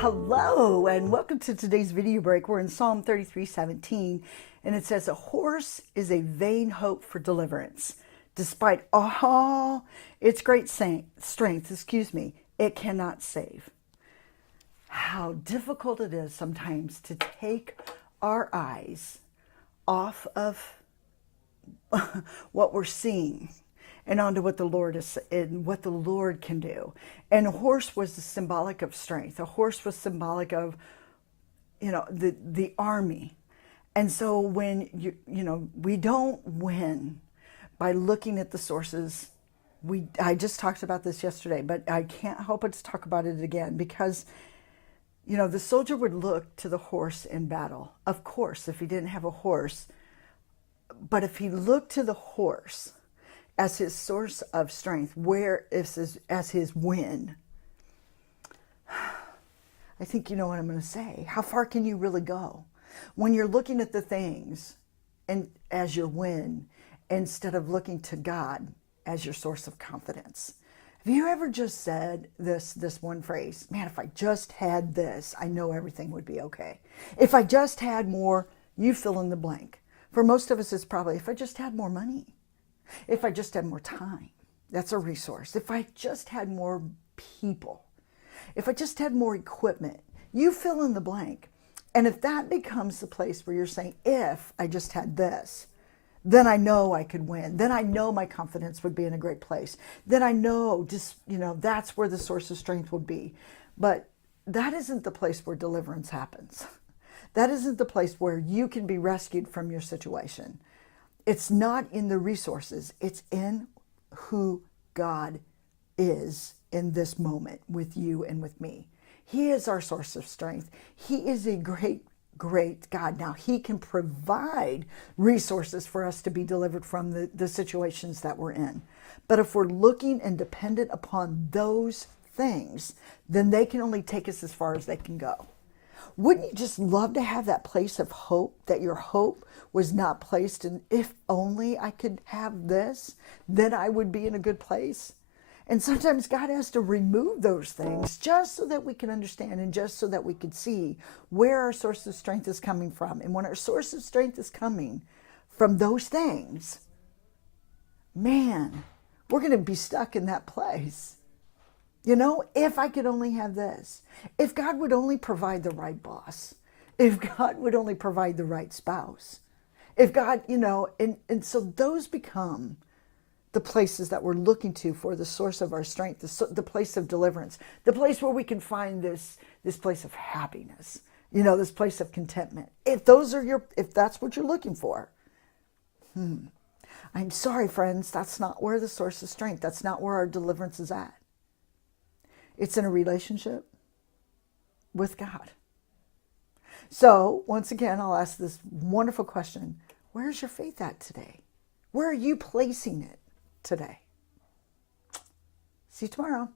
Hello and welcome to today's video break. We're in Psalm 33:17, and it says, "A horse is a vain hope for deliverance. Despite all its great strength, it cannot save." How difficult it is sometimes to take our eyes off of what we're seeing and onto what the Lord is and what the Lord can do. And a horse was symbolic of strength. A horse was symbolic of, the army. And so when we don't win by looking at the sources. I just talked about this yesterday, but I can't help but to talk about it again because the soldier would look to the horse in battle. Of course, if he didn't have a horse, but if he looked to the horse as his source of strength, as his win, I think you know what I'm going to say. How far can you really go when you're looking at the things and as your win instead of looking to God as your source of confidence? Have you ever just said this one phrase, "Man, if I just had this, I know everything would be okay. If I just had more," you fill in the blank. For most of us, it's probably, "If I just had more money. If I just had more time." That's a resource. "If I just had more people. If I just had more equipment." You fill in the blank. And if that becomes the place where you're saying, "If I just had this, then I know I could win. Then I know my confidence would be in a great place. Then I know that's where the source of strength would be." But that isn't the place where deliverance happens. That isn't the place where you can be rescued from your situation. It's not in the resources. It's in who God is in this moment with you and with me. He is our source of strength. He is a great, great God. Now, He can provide resources for us to be delivered from the situations that we're in. But if we're looking and dependent upon those things, then they can only take us as far as they can go. Wouldn't you just love to have that place of hope, that your hope was not placed in, "If only I could have this, then I would be in a good place"? And sometimes God has to remove those things just so that we can understand and just so that we can see where our source of strength is coming from. And when our source of strength is coming from those things, man, we're going to be stuck in that place. If I could only have this, if God would only provide the right boss, if God would only provide the right spouse, if God, and so those become the places that we're looking to for the source of our strength, the place of deliverance, the place where we can find this place of happiness, this place of contentment. If that's what you're looking for, I'm sorry, friends, that's not where the source of strength, that's not where our deliverance is at. It's in a relationship with God. So, once again, I'll ask this wonderful question. Where's your faith at today? Where are you placing it today? See you tomorrow.